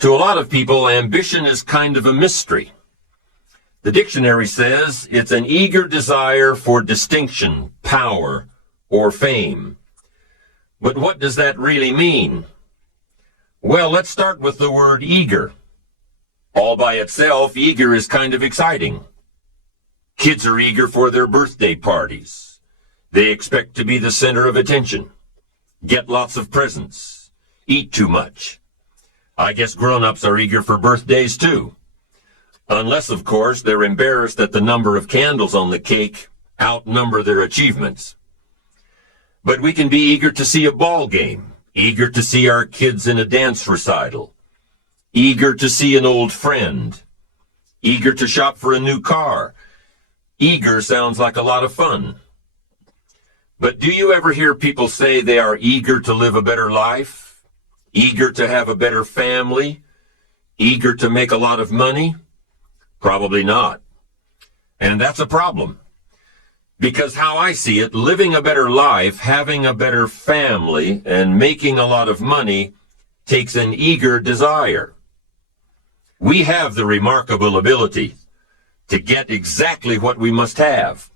To a lot of people, ambition is kind of a mystery. The dictionary says it's an eager desire for distinction, power, or fame. But what does that really mean? Well, let's start with the word eager. All by itself, eager is kind of exciting. Kids are eager for their birthday parties. They expect to be the center of attention, get lots of presents, eat too much. I guess grown-ups are eager for birthdays too. Unless, of course, they're embarrassed that the number of candles on the cake outnumber their achievements. But we can be eager to see a ball game, eager to see our kids in a dance recital, eager to see an old friend, eager to shop for a new car. Eager sounds like a lot of fun. But do you ever hear people say they are eager to live a better life? Eager to have a better family? Eager to make a lot of money? Probably not. And that's a problem. Because how I see it, living a better life, having a better family, and making a lot of money takes an eager desire. We have the remarkable ability to get exactly what we must have.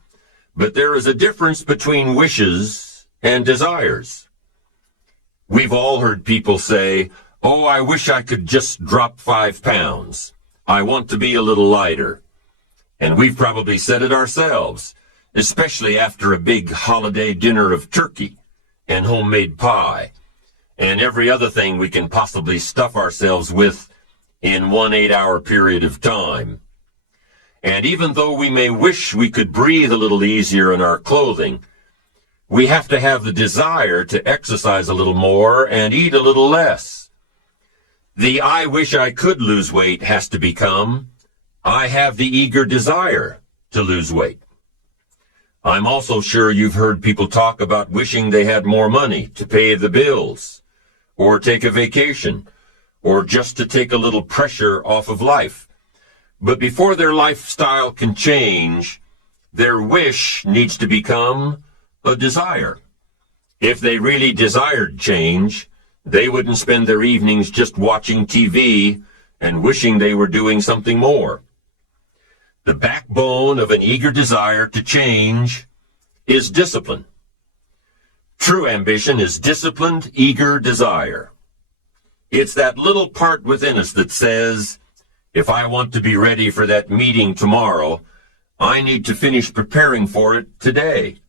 But there is a difference between wishes and desires. We've all heard people say, "Oh, I wish I could just drop 5 pounds. I want to be a little lighter." And we've probably said it ourselves, especially after a big holiday dinner of turkey and homemade pie and every other thing we can possibly stuff ourselves with in one 8-hour period of time. And even though we may wish we could breathe a little easier in our clothing, we have to have the desire to exercise a little more and eat a little less. The "I wish I could lose weight" has to become, "I have the eager desire to lose weight." I'm also sure you've heard people talk about wishing they had more money to pay the bills, or take a vacation, or just to take a little pressure off of life. But before their lifestyle can change, their wish needs to become a desire. If they really desired change, they wouldn't spend their evenings just watching TV and wishing they were doing something more. The backbone of an eager desire to change is discipline. True ambition is disciplined, eager desire. It's that little part within us that says, if I want to be ready for that meeting tomorrow, I need to finish preparing for it today.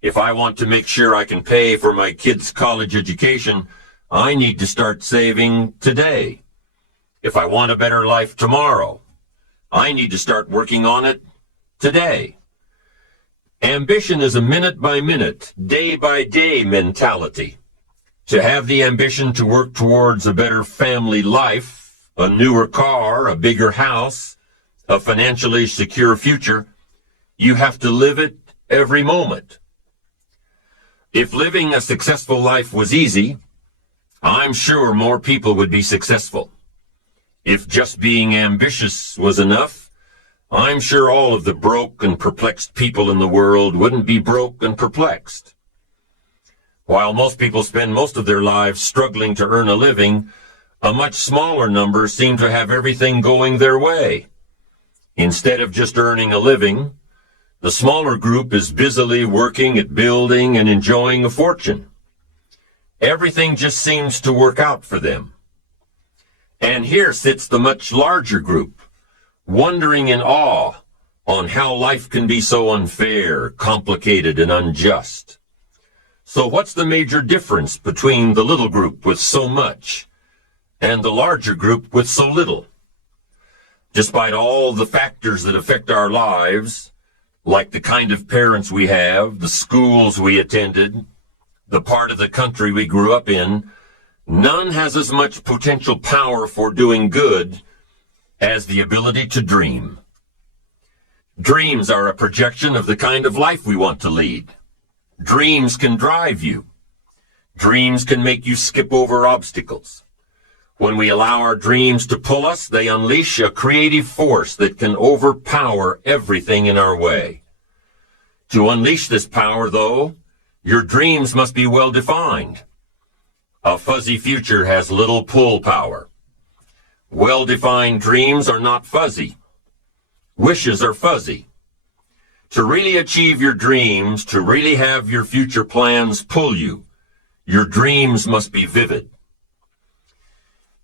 If I want to make sure I can pay for my kids' college education, I need to start saving today. If I want a better life tomorrow, I need to start working on it today. Ambition is a minute-by-minute, day-by-day mentality. To have the ambition to work towards a better family life, a newer car, a bigger house, a financially secure future, you have to live it every moment. If living a successful life was easy, I'm sure more people would be successful. If just being ambitious was enough, I'm sure all of the broke and perplexed people in the world wouldn't be broke and perplexed. While most people spend most of their lives struggling to earn a living, a much smaller number seem to have everything going their way. Instead of just earning a living, the smaller group is busily working at building and enjoying a fortune. Everything just seems to work out for them. And here sits the much larger group, wondering in awe on how life can be so unfair, complicated, and unjust. So what's the major difference between the little group with so much and the larger group with so little? Despite all the factors that affect our lives, like the kind of parents we have, the schools we attended, the part of the country we grew up in, none has as much potential power for doing good as the ability to dream. Dreams are a projection of the kind of life we want to lead. Dreams can drive you. Dreams can make you skip over obstacles. When we allow our dreams to pull us, they unleash a creative force that can overpower everything in our way. To unleash this power, though, your dreams must be well defined. A fuzzy future has little pull power. Well-defined dreams are not fuzzy. Wishes are fuzzy. To really achieve your dreams, to really have your future plans pull you, your dreams must be vivid.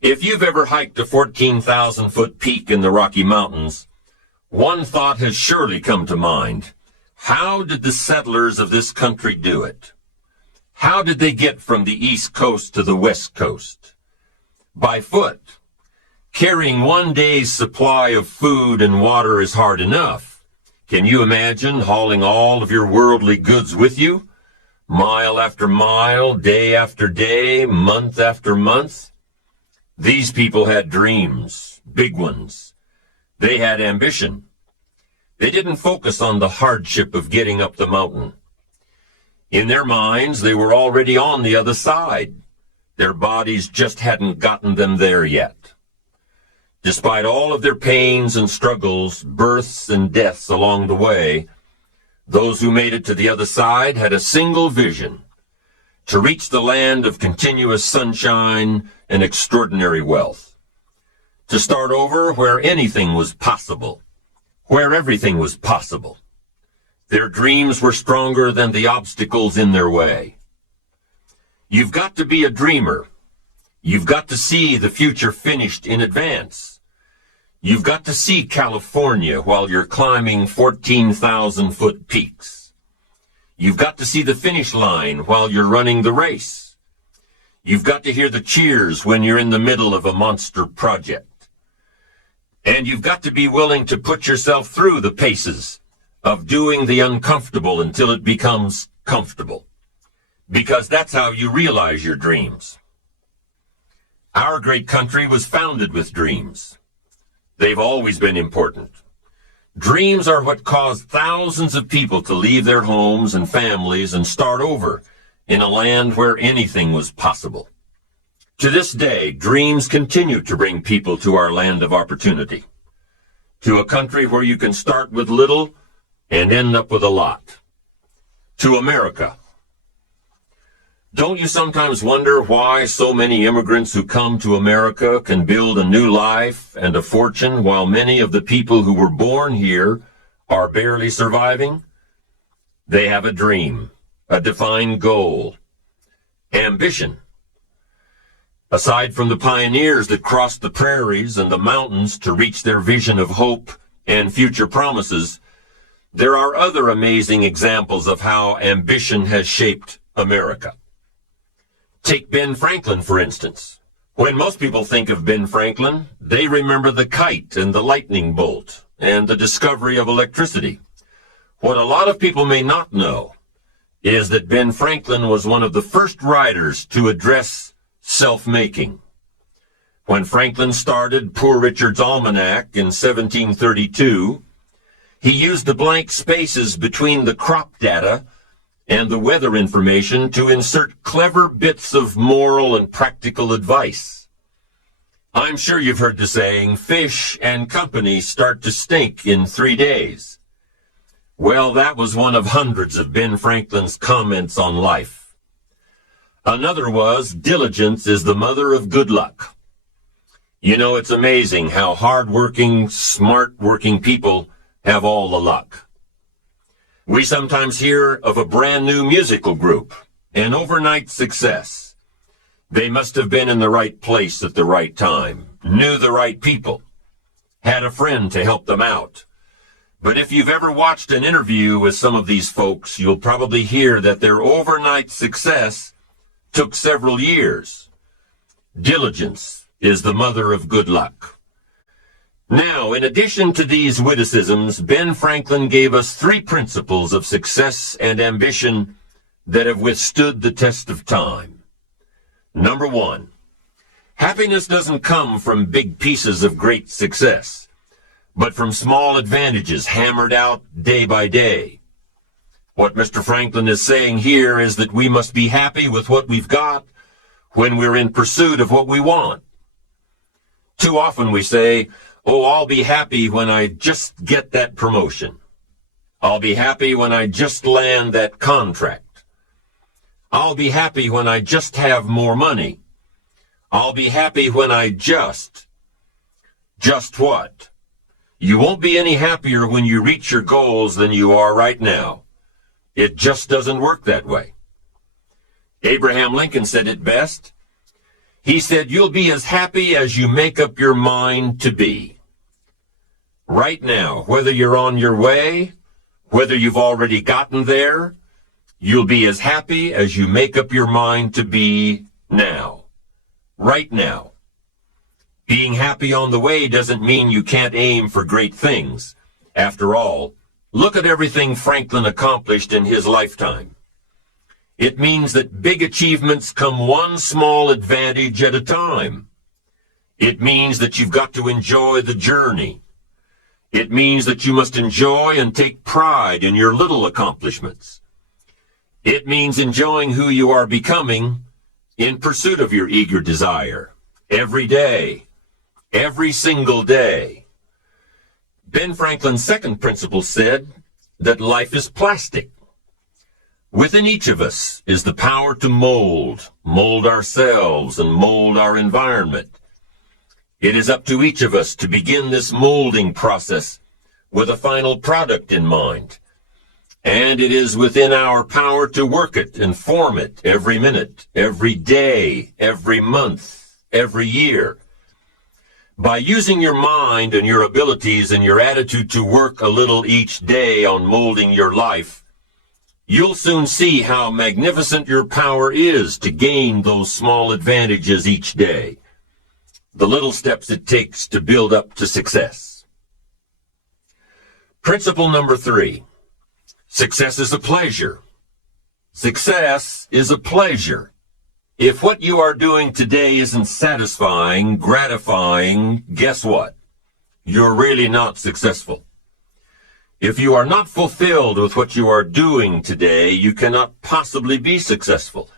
If you've ever hiked a 14,000-foot peak in the Rocky Mountains, one thought has surely come to mind. How did the settlers of this country do it? How did they get from the East Coast to the West Coast? By foot. Carrying one day's supply of food and water is hard enough. Can you imagine hauling all of your worldly goods with you? Mile after mile, day after day, month after month? These people had dreams, big ones. They had ambition. They didn't focus on the hardship of getting up the mountain. In their minds, they were already on the other side. Their bodies just hadn't gotten them there yet. Despite all of their pains and struggles, births and deaths along the way, those who made it to the other side had a single vision: to reach the land of continuous sunshine and extraordinary wealth. To start over where anything was possible, where everything was possible. Their dreams were stronger than the obstacles in their way. You've got to be a dreamer. You've got to see the future finished in advance. You've got to see California while you're climbing 14,000-foot peaks. You've got to see the finish line while you're running the race. You've got to hear the cheers when you're in the middle of a monster project. And you've got to be willing to put yourself through the paces of doing the uncomfortable until it becomes comfortable. Because that's how you realize your dreams. Our great country was founded with dreams. They've always been important. Dreams are what caused thousands of people to leave their homes and families and start over in a land where anything was possible. To this day, dreams continue to bring people to our land of opportunity, to a country where you can start with little and end up with a lot, to America. Don't you sometimes wonder why so many immigrants who come to America can build a new life and a fortune while many of the people who were born here are barely surviving? They have a dream, a defined goal, ambition. Aside from the pioneers that crossed the prairies and the mountains to reach their vision of hope and future promises, there are other amazing examples of how ambition has shaped America. Take Ben Franklin, for instance. When most people think of Ben Franklin, they remember the kite and the lightning bolt and the discovery of electricity. What a lot of people may not know is that Ben Franklin was one of the first writers to address self-making. When Franklin started Poor Richard's Almanac in 1732, he used the blank spaces between the crop data and the weather information to insert clever bits of moral and practical advice. I'm sure you've heard the saying, fish and company start to stink in 3 days. Well, that was one of hundreds of Ben Franklin's comments on life. Another was, diligence is the mother of good luck. You know, it's amazing how hard-working, smart-working people have all the luck. We sometimes hear of a brand new musical group, an overnight success. They must have been in the right place at the right time, knew the right people, had a friend to help them out. But if you've ever watched an interview with some of these folks, you'll probably hear that their overnight success took several years. Diligence is the mother of good luck. Now, in addition to these witticisms, Ben Franklin gave us 3 principles of success and ambition that have withstood the test of time. Number 1, happiness doesn't come from big pieces of great success, but from small advantages hammered out day by day. What Mr. Franklin is saying here is that we must be happy with what we've got when we're in pursuit of what we want. Too often we say, oh, I'll be happy when I just get that promotion. I'll be happy when I just land that contract. I'll be happy when I just have more money. I'll be happy when I just. Just what? You won't be any happier when you reach your goals than you are right now. It just doesn't work that way. Abraham Lincoln said it best. He said, "You'll be as happy as you make up your mind to be." Right now, whether you're on your way, whether you've already gotten there, you'll be as happy as you make up your mind to be now. Right now. Being happy on the way doesn't mean you can't aim for great things. After all, look at everything Franklin accomplished in his lifetime. It means that big achievements come one small advantage at a time. It means that you've got to enjoy the journey. It means that you must enjoy and take pride in your little accomplishments. It means enjoying who you are becoming in pursuit of your eager desire. Every day. Every single day. Ben Franklin's second principle said that life is plastic. Within each of us is the power to mold ourselves and mold our environment. It is up to each of us to begin this molding process with a final product in mind. And it is within our power to work it and form it every minute, every day, every month, every year. By using your mind and your abilities and your attitude to work a little each day on molding your life, you'll soon see how magnificent your power is to gain those small advantages each day. The little steps it takes to build up to success. Principle number 3. Success is a pleasure. Success is a pleasure. If what you are doing today isn't satisfying, gratifying, guess what? You're really not successful. If you are not fulfilled with what you are doing today, you cannot possibly be successful.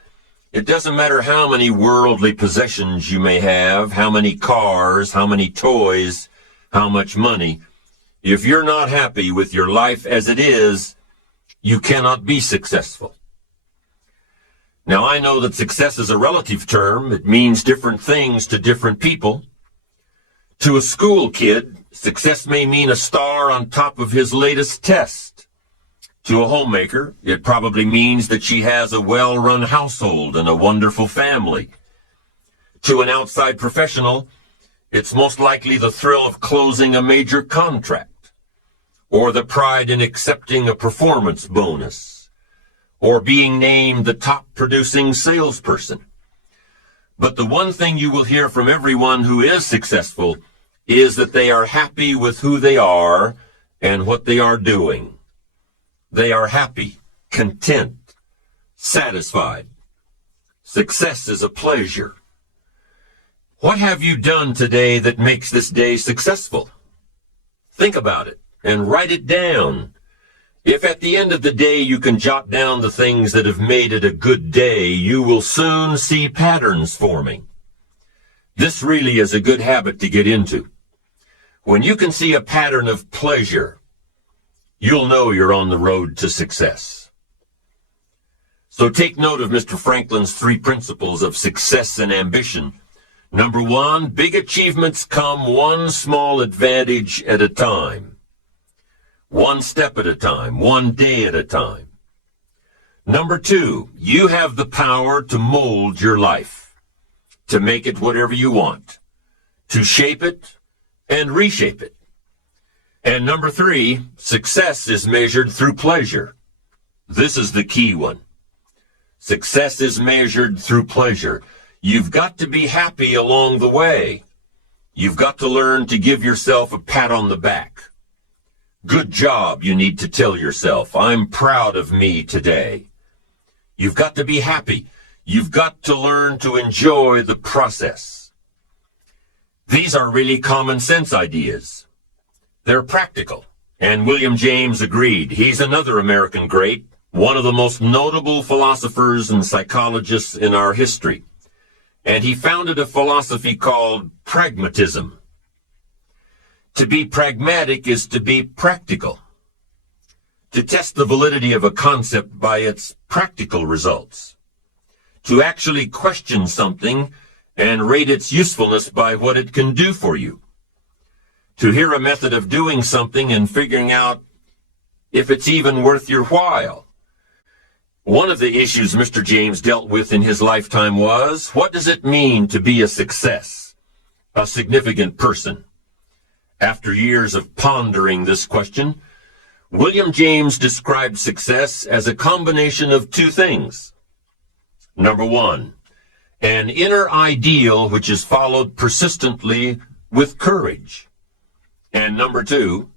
It doesn't matter how many worldly possessions you may have, how many cars, how many toys, how much money. If you're not happy with your life as it is, you cannot be successful. Now, I know that success is a relative term. It means different things to different people. To a school kid, success may mean a star on top of his latest test. To a homemaker, it probably means that she has a well-run household and a wonderful family. To an outside professional, it's most likely the thrill of closing a major contract, or the pride in accepting a performance bonus, or being named the top producing salesperson. But the one thing you will hear from everyone who is successful is that they are happy with who they are and what they are doing. They are happy, content, satisfied. Success is a pleasure. What have you done today that makes this day successful? Think about it and write it down. If at the end of the day you can jot down the things that have made it a good day, you will soon see patterns forming. This really is a good habit to get into. When you can see a pattern of pleasure, you'll know you're on the road to success. So take note of Mr. Franklin's 3 principles of success and ambition. Number 1, big achievements come one small advantage at a time. One step at a time, one day at a time. Number 2, you have the power to mold your life, to make it whatever you want, to shape it and reshape it. And number 3, success is measured through pleasure. This is the key one. Success is measured through pleasure. You've got to be happy along the way. You've got to learn to give yourself a pat on the back. Good job, you need to tell yourself. I'm proud of me today. You've got to be happy. You've got to learn to enjoy the process. These are really common sense ideas. They're practical. And William James agreed. He's another American great, one of the most notable philosophers and psychologists in our history. And he founded a philosophy called pragmatism. To be pragmatic is to be practical. To test the validity of a concept by its practical results. To actually question something and rate its usefulness by what it can do for you. to hear a method of doing something and figuring out if it's even worth your while. One of the issues Mr. James dealt with in his lifetime was, what does it mean to be a success, a significant person? After years of pondering this question, William James described success as a combination of two things. Number one, an inner ideal which is followed persistently with courage. And number two,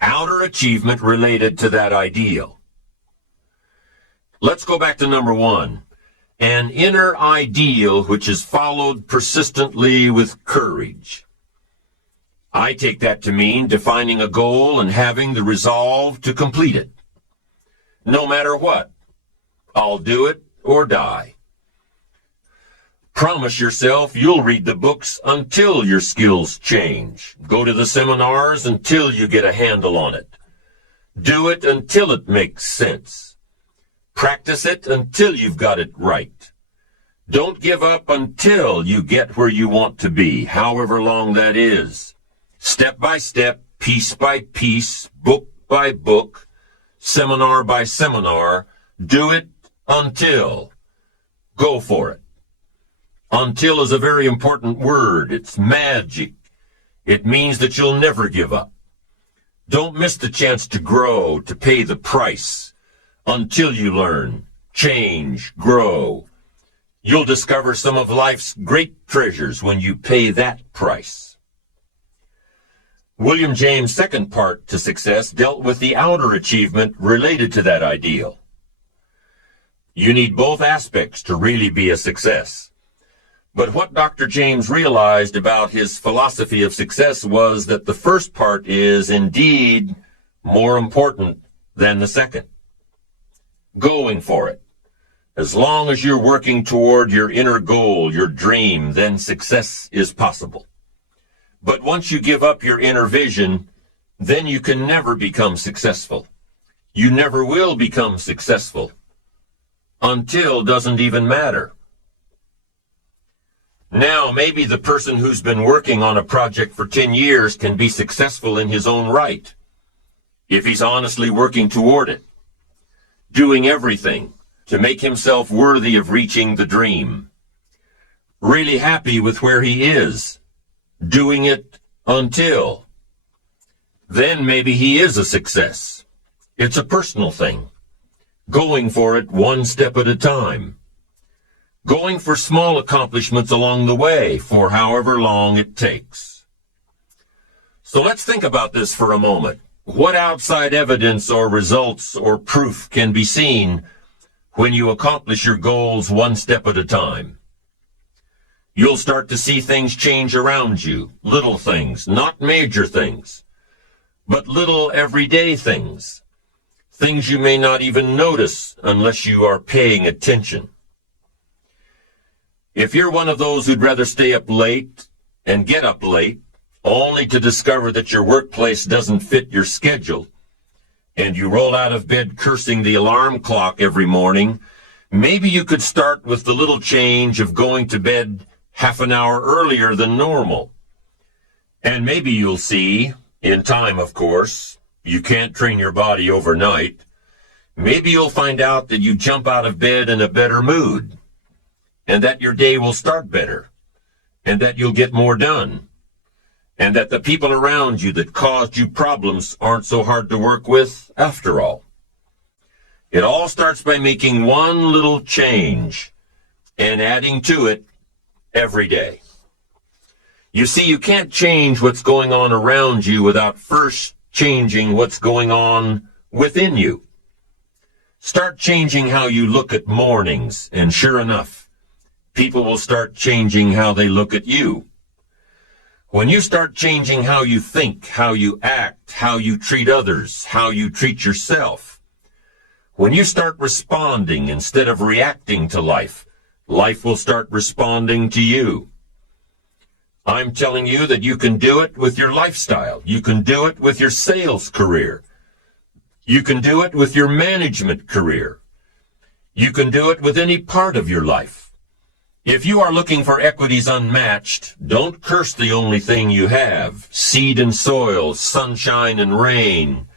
outer achievement related to that ideal. Let's go back to number one, an inner ideal which is followed persistently with courage. I take that to mean defining a goal and having the resolve to complete it. No matter what, I'll do it or die. Promise yourself you'll read the books until your skills change. Go to the seminars until you get a handle on it. Do it until it makes sense. Practice it until you've got it right. Don't give up until you get where you want to be, however long that is. Step by step, piece by piece, book by book, seminar by seminar, do it until. Go for it. Until is a very important word. It's magic. It means that you'll never give up. Don't miss the chance to grow, to pay the price. Until you learn, change, grow. You'll discover some of life's great treasures when you pay that price. William James' second part to success dealt with the outer achievement related to that ideal. You need both aspects to really be a success. But what Dr. James realized about his philosophy of success was that the first part is indeed more important than the second. Going for it. As long as you're working toward your inner goal, your dream, then success is possible. But once you give up your inner vision, then you can never become successful. You never will become successful. Until doesn't even matter. Now, maybe the person who's been working on a project for 10 years can be successful in his own right, if he's honestly working toward it, doing everything to make himself worthy of reaching the dream, really happy with where he is, doing it until. Then maybe he is a success. It's a personal thing, going for it one step at a time. Going for small accomplishments along the way for however long it takes. So let's think about this for a moment. What outside evidence or results or proof can be seen when you accomplish your goals one step at a time? You'll start to see things change around you, little things, not major things, but little everyday things, things you may not even notice unless you are paying attention. If you're one of those who'd rather stay up late and get up late, only to discover that your workplace doesn't fit your schedule, and you roll out of bed cursing the alarm clock every morning, maybe you could start with the little change of going to bed half an hour earlier than normal. And maybe you'll see, in time of course, you can't train your body overnight, maybe you'll find out that you jump out of bed in a better mood, and that your day will start better, and that you'll get more done, and that the people around you that caused you problems aren't so hard to work with after all. It all starts by making one little change and adding to it every day. You see, you can't change what's going on around you without first changing what's going on within you. Start changing how you look at mornings, and sure enough, people will start changing how they look at you. When you start changing how you think, how you act, how you treat others, how you treat yourself, when you start responding instead of reacting to life, life will start responding to you. I'm telling you that you can do it with your lifestyle. You can do it with your sales career. You can do it with your management career. You can do it with any part of your life. If you are looking for equities unmatched, don't curse the only thing you have: seed and soil, sunshine and rain,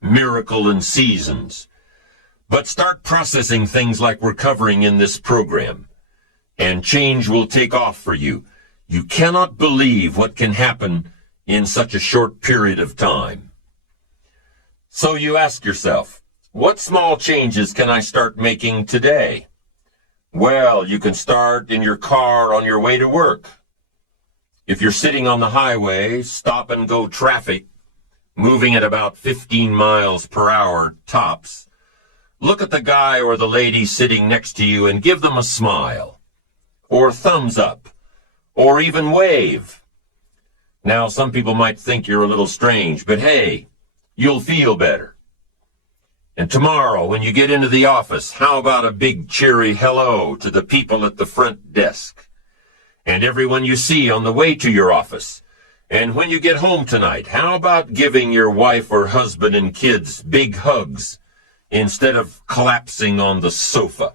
miracle and seasons. But start processing things like we're covering in this program, and change will take off for you. You cannot believe what can happen in such a short period of time. So you ask yourself, what small changes can I start making today? Well, you can start in your car on your way to work. If you're sitting on the highway, stop and go traffic, moving at about 15 miles per hour tops, look at the guy or the lady sitting next to you and give them a smile, or thumbs up, or even wave. Now, some people might think you're a little strange, but hey, you'll feel better. And tomorrow, when you get into the office, how about a big cheery hello to the people at the front desk, and everyone you see on the way to your office? And when you get home tonight, how about giving your wife or husband and kids big hugs instead of collapsing on the sofa?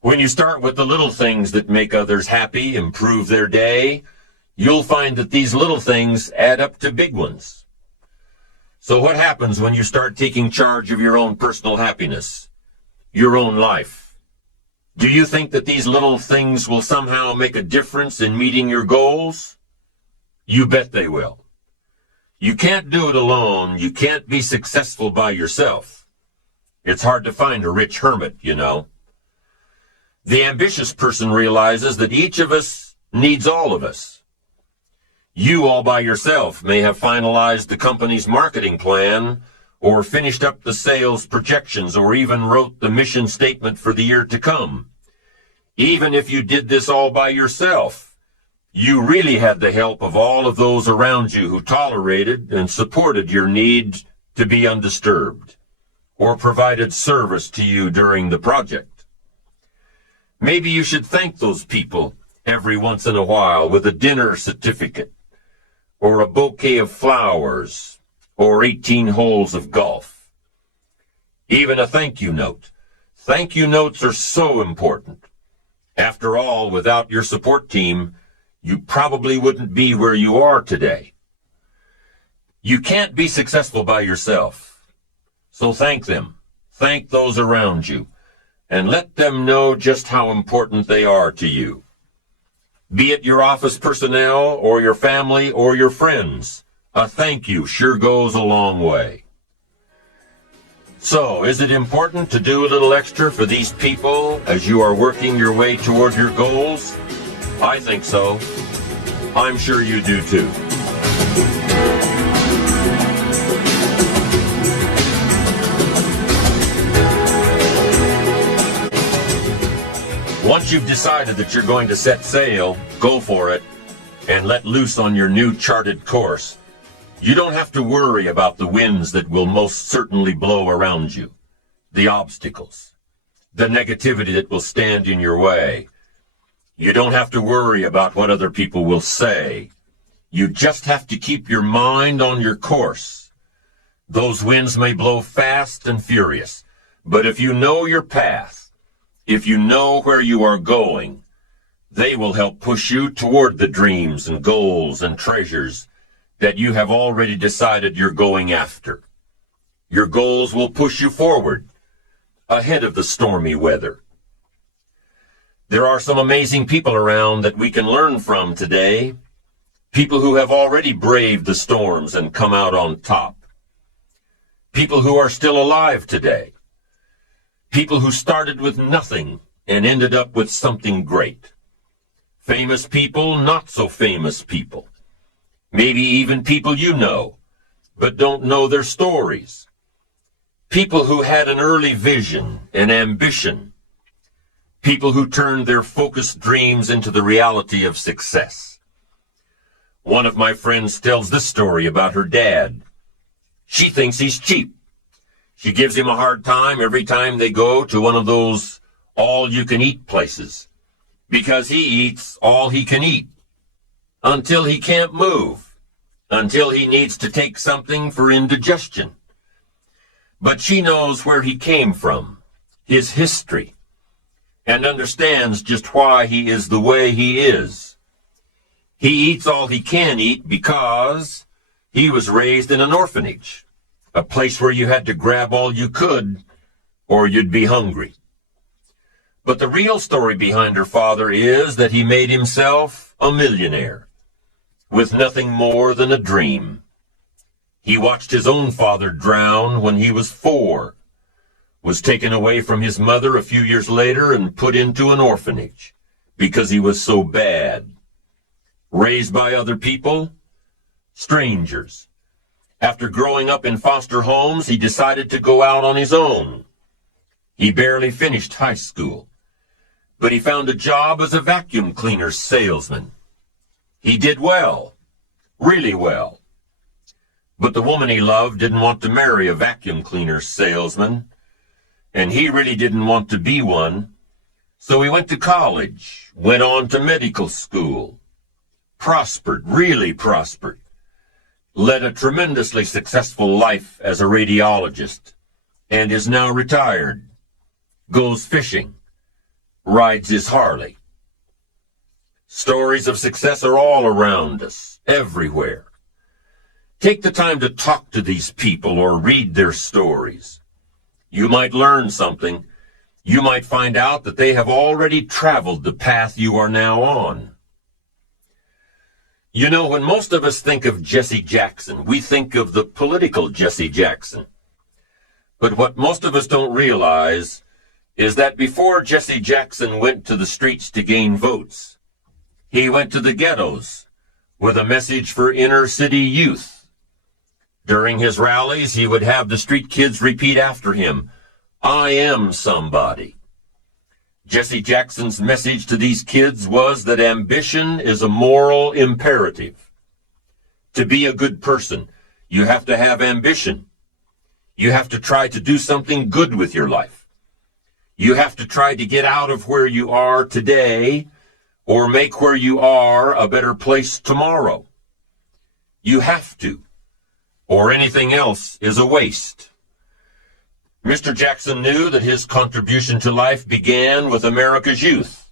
When you start with the little things that make others happy, improve their day, you'll find that these little things add up to big ones. So what happens when you start taking charge of your own personal happiness, your own life? Do you think that these little things will somehow make a difference in meeting your goals? You bet they will. You can't do it alone. You can't be successful by yourself. It's hard to find a rich hermit, you know. The ambitious person realizes that each of us needs all of us. You all by yourself may have finalized the company's marketing plan, or finished up the sales projections, or even wrote the mission statement for the year to come. Even if you did this all by yourself, you really had the help of all of those around you who tolerated and supported your need to be undisturbed, or provided service to you during the project. Maybe you should thank those people every once in a while with a dinner certificate, or a bouquet of flowers, or 18 holes of golf. Even a thank you note. Thank you notes are so important. After all, without your support team, you probably wouldn't be where you are today. You can't be successful by yourself. So thank them. Thank those around you, and let them know just how important they are to you. Be it your office personnel, or your family, or your friends, a thank you sure goes a long way. So, is it important to do a little extra for these people as you are working your way toward your goals? I think so. I'm sure you do too. Once you've decided that you're going to set sail, go for it, and let loose on your new charted course. You don't have to worry about the winds that will most certainly blow around you, the obstacles, the negativity that will stand in your way. You don't have to worry about what other people will say. You just have to keep your mind on your course. Those winds may blow fast and furious, but if you know your path, if you know where you are going, they will help push you toward the dreams and goals and treasures that you have already decided you're going after. Your goals will push you forward, ahead of the stormy weather. There are some amazing people around that we can learn from today, people who have already braved the storms and come out on top, people who are still alive today, people who started with nothing and ended up with something great. Famous people, not so famous people. Maybe even people you know, but don't know their stories. People who had an early vision and ambition. People who turned their focused dreams into the reality of success. One of my friends tells this story about her dad. She thinks he's cheap. She gives him a hard time every time they go to one of those all-you-can-eat places, because he eats all he can eat, until he can't move, until he needs to take something for indigestion. But she knows where he came from, his history. and understands just why he is the way he is. He eats all he can eat because he was raised in an orphanage, a place where you had to grab all you could or you'd be hungry. But the real story behind her father is that he made himself a millionaire with nothing more than a dream. He watched his own father drown when he was 4, was taken away from his mother a few years later and put into an orphanage because he was so bad. Raised by other people, strangers. After growing up in foster homes, he decided to go out on his own. He barely finished high school, but he found a job as a vacuum cleaner salesman. He did well, really well. But the woman he loved didn't want to marry a vacuum cleaner salesman, and he really didn't want to be one. So he went to college, went on to medical school, prospered, really prospered, led a tremendously successful life as a radiologist, and is now retired, goes fishing, rides his Harley. Stories of success are all around us, everywhere. Take the time to talk to these people or read their stories. You might learn something. You might find out that they have already traveled the path you are now on. You know, when most of us think of Jesse Jackson, we think of the political Jesse Jackson. But what most of us don't realize is that before Jesse Jackson went to the streets to gain votes, he went to the ghettos with a message for inner city youth. During his rallies, he would have the street kids repeat after him, "I am somebody." Jesse Jackson's message to these kids was that ambition is a moral imperative. To be a good person, you have to have ambition. You have to try to do something good with your life. You have to try to get out of where you are today or make where you are a better place tomorrow. You have to, or anything else is a waste. Mr. Jackson knew that his contribution to life began with America's youth,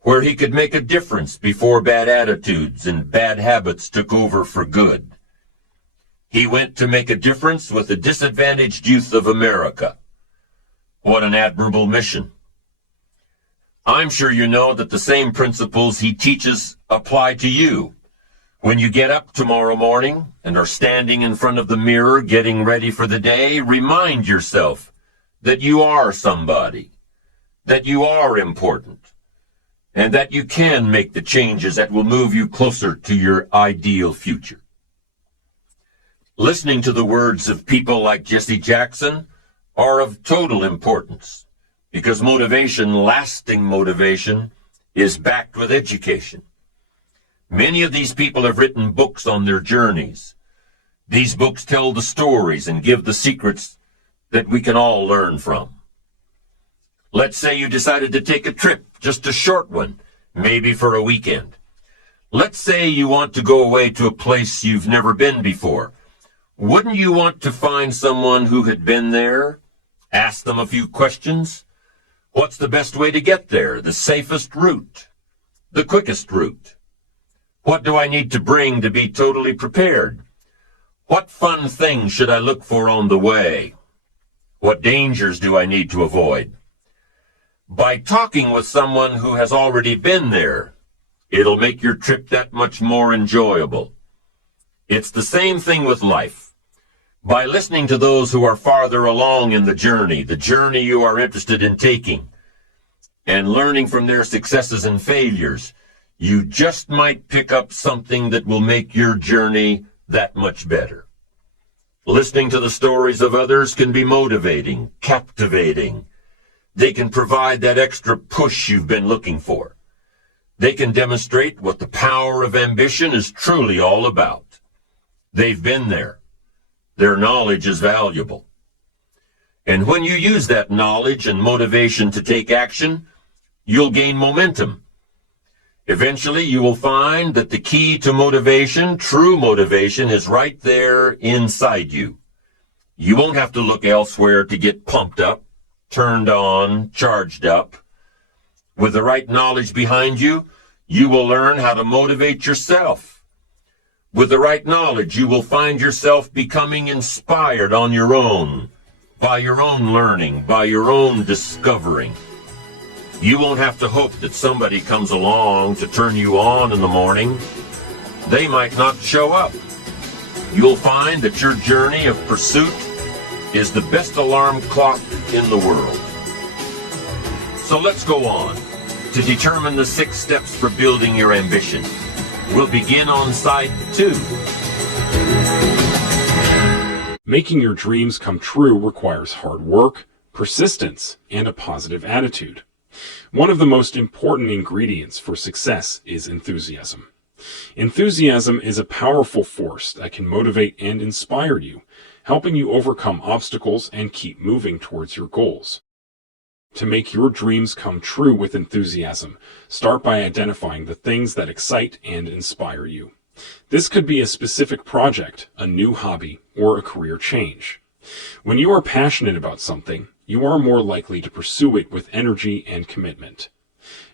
where he could make a difference before bad attitudes and bad habits took over for good. He went to make a difference with the disadvantaged youth of America. What an admirable mission. I'm sure you know that the same principles he teaches apply to you. When you get up tomorrow morning and are standing in front of the mirror getting ready for the day, remind yourself that you are somebody, that you are important, and that you can make the changes that will move you closer to your ideal future. Listening to the words of people like Jesse Jackson are of total importance because motivation, lasting motivation, is backed with education. Many of these people have written books on their journeys. These books tell the stories and give the secrets that we can all learn from. Let's say you decided to take a trip, just a short one, maybe for a weekend. Let's say you want to go away to a place you've never been before. Wouldn't you want to find someone who had been there? Ask them a few questions. What's the best way to get there? The safest route? The quickest route? What do I need to bring to be totally prepared? What fun things should I look for on the way? What dangers do I need to avoid? By talking with someone who has already been there, it'll make your trip that much more enjoyable. It's the same thing with life. By listening to those who are farther along in the journey you are interested in taking, and learning from their successes and failures, you just might pick up something that will make your journey that much better. Listening to the stories of others can be motivating, captivating. They can provide that extra push you've been looking for. They can demonstrate what the power of ambition is truly all about. They've been there. Their knowledge is valuable. And when you use that knowledge and motivation to take action, you'll gain momentum. Eventually, you will find that the key to motivation, true motivation, is right there inside you. You won't have to look elsewhere to get pumped up, turned on, charged up. With the right knowledge behind you, you will learn how to motivate yourself. With the right knowledge, you will find yourself becoming inspired on your own, by your own learning, by your own discovering. You won't have to hope that somebody comes along to turn you on in the morning. They might not show up. You'll find that your journey of pursuit is the best alarm clock in the world. So let's go on to determine the 6 steps for building your ambition. We'll begin on side 2. Making your dreams come true requires hard work, persistence, and a positive attitude. One of the most important ingredients for success is enthusiasm. Enthusiasm is a powerful force that can motivate and inspire you, helping you overcome obstacles and keep moving towards your goals. To make your dreams come true with enthusiasm, start by identifying the things that excite and inspire you. This could be a specific project, a new hobby, or a career change. When you are passionate about something, you are more likely to pursue it with energy and commitment.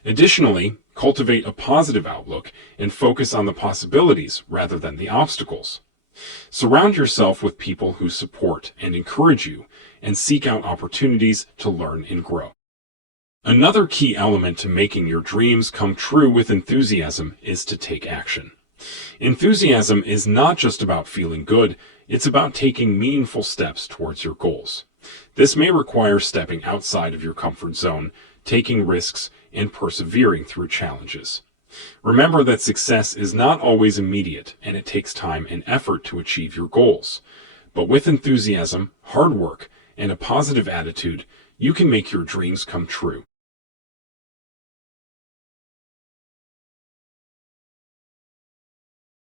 Additionally, cultivate a positive outlook and focus on the possibilities rather than the obstacles. Surround yourself with people who support and encourage you, and seek out opportunities to learn and grow. Another key element to making your dreams come true with enthusiasm is to take action. Enthusiasm is not just about feeling good, it's about taking meaningful steps towards your goals. This may require stepping outside of your comfort zone, taking risks, and persevering through challenges. Remember that success is not always immediate, and it takes time and effort to achieve your goals. But with enthusiasm, hard work, and a positive attitude, you can make your dreams come true.